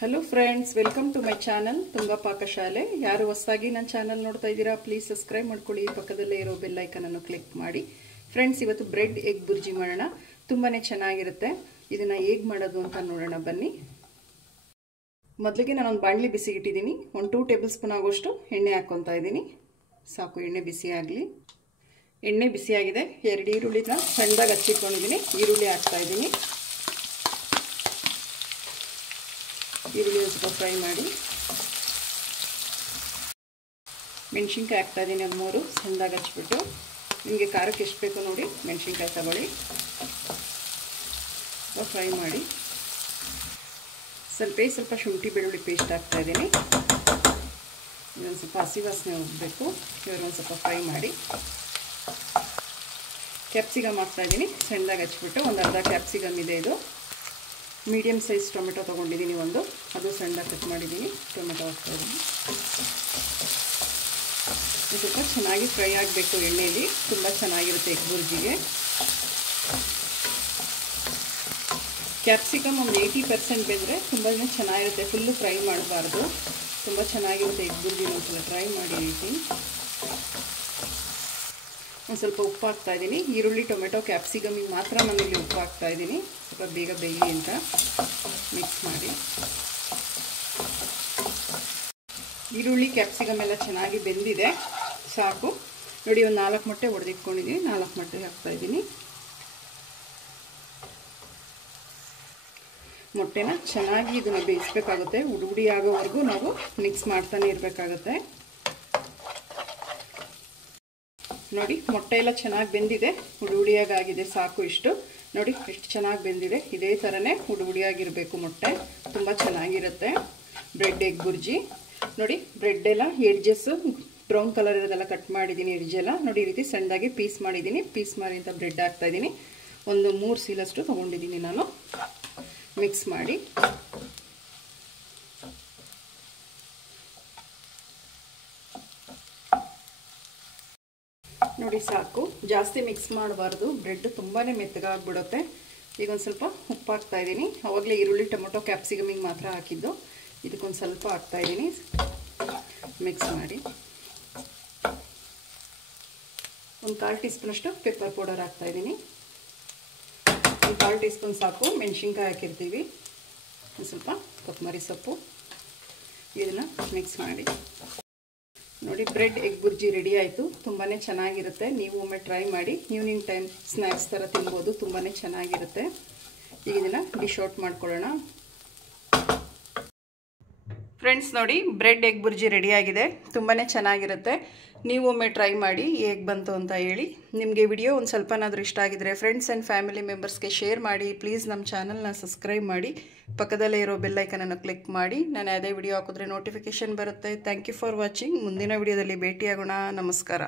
Hello friends, welcome to my channel Tunga Pakashale. ಯಾರು ಹೊಸದಾಗಿ ನನ್ನ ಚಾನಲ್ ನೋಡ್ತಾ ಇದ್ದೀರಾ ಪ್ಲೀಸ್ ಸಬ್ಸ್ಕ್ರೈಬ್ ಮಾಡ್ಕೊಳ್ಳಿ. ಪಕ್ಕದಲ್ಲೇ ಇರೋ ಬೆಲ್ ಐಕಾನ್ ಅನ್ನು ಕ್ಲಿಕ್ ಮಾಡಿ. ಫ್ರೆಂಡ್ಸ್, ಇವತ್ತು ಬ್ರೆಡ್ ಎಗ್ ಬುರ್ಜಿ ಮಾಡೋಣ. ತುಂಬಾನೇ ಚೆನ್ನಾಗಿರುತ್ತೆ. ಇದನ್ನ ಹೇಗೆ ಮಾಡೋದು ಅಂತ ನೋಡೋಣ ಬನ್ನಿ. ಮೊದಲಿಗೆ ನಾನು ಒಂದು ಬಾಣಲಿ ಬಿಸಿಗೆ ಇಟ್ಟಿದ್ದೀನಿ. 2 ಟೇಬಲ್ ಸ್ಪೂನ್ ಆಗೋಷ್ಟು ಎಣ್ಣೆ ಹಾಕ್ಕೊಂತಾ ಇದ್ದೀನಿ. ಸಾಕು, ಎಣ್ಣೆ ಬಿಸಿ ಆಗಲಿ. ಎಣ್ಣೆ ಬಿಸಿ ಆಗಿದೆ. 2 ಈರುಳ್ಳಿನ ಸಣ್ಣದಾಗಿ ಹಚ್ಚಿಟ್ಕೊಂಡಿದ್ದೀನಿ. ಈರುಳ್ಳಿ ಹಾಕ್ತಾ ಇದ್ದೀನಿ. ಈರುಳ್ಳಿ ಸ್ವಲ್ಪ ಫ್ರೈ ಮಾಡಿ. ಮೆಣಸಿನ್ಕಾಯಿ ಹಾಕ್ತಾ ಇದ್ದೀನಿ. 3 ಸಣ್ಣದಾಗಿ ಹಚ್ಬಿಟ್ಟು. ನಿಮಗೆ ಖಾರಕ್ಕೆ ಎಷ್ಟು ಬೇಕೋ ನೋಡಿ ಮೆಣಸಿನ್ಕಾಯಿ ತಗೊಳ್ಳಿ. ಫ್ರೈ ಮಾಡಿ. ಸ್ವಲ್ಪ ಶುಂಠಿ ಬೆಳ್ಳುಳ್ಳಿ ಪೇಸ್ಟ್ ಹಾಕ್ತಾ ಇದ್ದೀನಿ. ಇದೊಂದು ಸ್ವಲ್ಪ ಹಸಿ ವಾಸನೆ ಹೋಗಬೇಕು. ಒಂದು ಸ್ವಲ್ಪ ಫ್ರೈ ಮಾಡಿ. ಕ್ಯಾಪ್ಸಿಕಮ್ ಹಾಕ್ತಾ ಇದ್ದೀನಿ. ಸಣ್ಣದಾಗಿ ಹಚ್ಬಿಟ್ಟು ಒಂದು ಅರ್ಧ ಕ್ಯಾಪ್ಸಿಕಮ್ ಇದೆ. ಇದು ಮೀಡಿಯಮ್ ಸೈಜ್ ಟೊಮೆಟೊ ತೊಗೊಂಡಿದ್ದೀನಿ. ಅದು ಸಣ್ಣದಾಗಿ ಕಟ್ ಮಾಡಿದ್ದೀನಿ. ಟೊಮೆಟೊ ಹಾಕ್ತಾ ಇದ್ದೀನಿ. ಸ್ವಲ್ಪ ಚೆನ್ನಾಗಿ ಫ್ರೈ ಆಗಬೇಕು ಎಣ್ಣೆಯಲ್ಲಿ. ತುಂಬ ಚೆನ್ನಾಗಿರುತ್ತೆ ಎಗ್ ಬುರ್ಜಿಗೆ. ಕ್ಯಾಪ್ಸಿಕಮ್ ಒಂದು 80% ಬೆಂದರೆ ತುಂಬಾ ಚೆನ್ನಾಗಿರುತ್ತೆ. ಫುಲ್ಲು ಫ್ರೈ ಮಾಡಬಾರ್ದು. ತುಂಬ ಚೆನ್ನಾಗಿರುತ್ತೆ ಎಗ್ ಬುರ್ಜಿ. ಒಂದ್ಸಲ ಟ್ರೈ ಮಾಡಿ ರೀತಿ. ಒಂದು ಸ್ವಲ್ಪ ಉಪ್ಪು ಹಾಕ್ತಾ ಇದ್ದೀನಿ. ಈರುಳ್ಳಿ ಟೊಮೆಟೊ ಕ್ಯಾಪ್ಸಿಕಮಿಗೆ ಮಾತ್ರ ನಾನು ಇಲ್ಲಿ ಉಪ್ಪು ಹಾಕ್ತಾ ಇದ್ದೀನಿ. ಸ್ವಲ್ಪ ಬೇಗ ಬೇಯಲಿ ಅಂತ ಮಿಕ್ಸ್ ಮಾಡಿ. ಈರುಳ್ಳಿ ಕ್ಯಾಪ್ಸಿಕಮ್ ಎಲ್ಲ ಚೆನ್ನಾಗಿ ಬೆಂದಿದೆ. ಸಾಕು ನೋಡಿ. ಒಂದು 4 ಮೊಟ್ಟೆ ಹೊಡೆದಿಟ್ಕೊಂಡಿದ್ದೀನಿ. 4 ಮೊಟ್ಟೆ ಹಾಕ್ತಾ ಇದ್ದೀನಿ. ಮೊಟ್ಟೆನ ಚೆನ್ನಾಗಿ ಇದನ್ನು ಬೇಯಿಸ್ಬೇಕಾಗುತ್ತೆ. ಉಡಿ ಆಗೋವರೆಗೂ ನಾವು ಮಿಕ್ಸ್ ಮಾಡ್ತಾನೆ ಇರಬೇಕಾಗುತ್ತೆ. ನೋಡಿ, ಮೊಟ್ಟೆ ಎಲ್ಲ ಚೆನ್ನಾಗಿ ಬೆಂದಿದೆ. ಉಡಿಯಾಗಾಗಿದೆ. ಸಾಕು ಇಷ್ಟು. ನೋಡಿ ಎಷ್ಟು ಚೆನ್ನಾಗಿ ಬೆಂದಿದೆ. ಇದೇ ಥರನೇ ಉಡಿಯಾಗಿರಬೇಕು ಮೊಟ್ಟೆ. ತುಂಬ ಚೆನ್ನಾಗಿರುತ್ತೆ ಬ್ರೆಡ್ ಎಗ್ ಬುರ್ಜಿ. ನೋಡಿ, ಬ್ರೆಡ್ ಎಲ್ಲ ಎಡ್ಜಸ್ಸು ಬ್ರೌನ್ ಕಲರ್ ಇರೋದೆಲ್ಲ ಕಟ್ ಮಾಡಿದ್ದೀನಿ. ಎಡ್ಜೆಲ್ಲ ನೋಡಿ ಈ ರೀತಿ ಸಣ್ಣದಾಗಿ ಪೀಸ್ ಮಾಡಿದ್ದೀನಿ. ಪೀಸ್ ಮಾಡಿ ಅಂತ ಬ್ರೆಡ್ ಹಾಕ್ತಾಯಿದ್ದೀನಿ. ಒಂದು 3 ಸೀಲಷ್ಟು ತೊಗೊಂಡಿದ್ದೀನಿ ನಾನು. ಮಿಕ್ಸ್ ಮಾಡಿ. ನೋಡಿ ಸಾಕು. ಜಾಸ್ತಿ ಮಿಕ್ಸ್ ಮಾಡಬಾರ್ದು. ಬ್ರೆಡ್ ತುಂಬಾ ಮೆತ್ತಗಾಗ್ಬಿಡುತ್ತೆ. ಈಗ ಒಂದು ಸ್ವಲ್ಪ ಉಪ್ಪು ಹಾಕ್ತಾ ಇದ್ದೀನಿ. ಆವಾಗಲೇ ಈರುಳ್ಳಿ ಟೊಮೊಟೊ ಕ್ಯಾಪ್ಸಿಕಮಿಗೆ ಮಾತ್ರ ಹಾಕಿದ್ದು. ಇದಕ್ಕೊಂದು ಸ್ವಲ್ಪ ಹಾಕ್ತಾ ಇದ್ದೀನಿ. ಮಿಕ್ಸ್ ಮಾಡಿ. ಒಂದು 1/4 ಟೀ ಸ್ಪೂನಷ್ಟು ಪೆಪ್ಪರ್ ಪೌಡರ್ ಹಾಕ್ತಾ ಇದ್ದೀನಿ. ಒಂದು 1/4 ಟೀ ಸ್ಪೂನ್ ಸಾಕು. ಮೆಣಸಿನ್ಕಾಯಿ ಹಾಕಿರ್ತೀವಿ. ಒಂದು ಸ್ವಲ್ಪ ಕೊತ್ತಂಬರಿ ಸೊಪ್ಪು. ಇದನ್ನು ಮಿಕ್ಸ್ ಮಾಡಿ. ನೋಡಿ, ಬ್ರೆಡ್ ಎಗ್ ಬುರ್ಜಿ ರೆಡಿ ಆಯಿತು. ತುಂಬಾ ಚೆನ್ನಾಗಿರುತ್ತೆ. ನೀವು ಒಮ್ಮೆ ಟ್ರೈ ಮಾಡಿ. ಈವ್ನಿಂಗ್ ಟೈಮ್ ಸ್ನ್ಯಾಕ್ಸ್ ಥರ ತಿನ್ಬೋದು. ತುಂಬಾ ಚೆನ್ನಾಗಿರುತ್ತೆ. ಈಗ ಇದನ್ನು ಡಿಶ್ ಔಟ್ ಮಾಡ್ಕೊಳ್ಳೋಣ. ಫ್ರೆಂಡ್ಸ್ ನೋಡಿ, ಬ್ರೆಡ್ ಎಗ್ ಬುರ್ಜಿ ರೆಡಿಯಾಗಿದೆ. ತುಂಬಾ ಚೆನ್ನಾಗಿರುತ್ತೆ. ನೀವು ಒಮ್ಮೆ ಟ್ರೈ ಮಾಡಿ ಹೇಗೆ ಬಂತು ಅಂತ ಹೇಳಿ. ನಿಮಗೆ ವಿಡಿಯೋ ಒಂದು ಸ್ವಲ್ಪನಾದರೂ ಇಷ್ಟ ಆಗಿದ್ರೆ ಫ್ರೆಂಡ್ಸ್ ಆ್ಯಂಡ್ ಫ್ಯಾಮಿಲಿ ಮೆಂಬರ್ಸ್ಗೆ ಶೇರ್ ಮಾಡಿ. ಪ್ಲೀಸ್ ನಮ್ಮ ಚಾನಲ್ನ ಸಬ್ಸ್ಕ್ರೈಬ್ ಮಾಡಿ. ಪಕ್ಕದಲ್ಲೇ ಇರೋ ಬೆಲ್ ಐಕನನ್ನು ಕ್ಲಿಕ್ ಮಾಡಿ. ನಾನು ಯಾವುದೇ ವಿಡಿಯೋ ಹಾಕಿದ್ರೆ ನೋಟಿಫಿಕೇಷನ್ ಬರುತ್ತೆ. Thank you for watching. ಮುಂದಿನ ವಿಡಿಯೋದಲ್ಲಿ ಭೇಟಿಯಾಗೋಣ. ನಮಸ್ಕಾರ.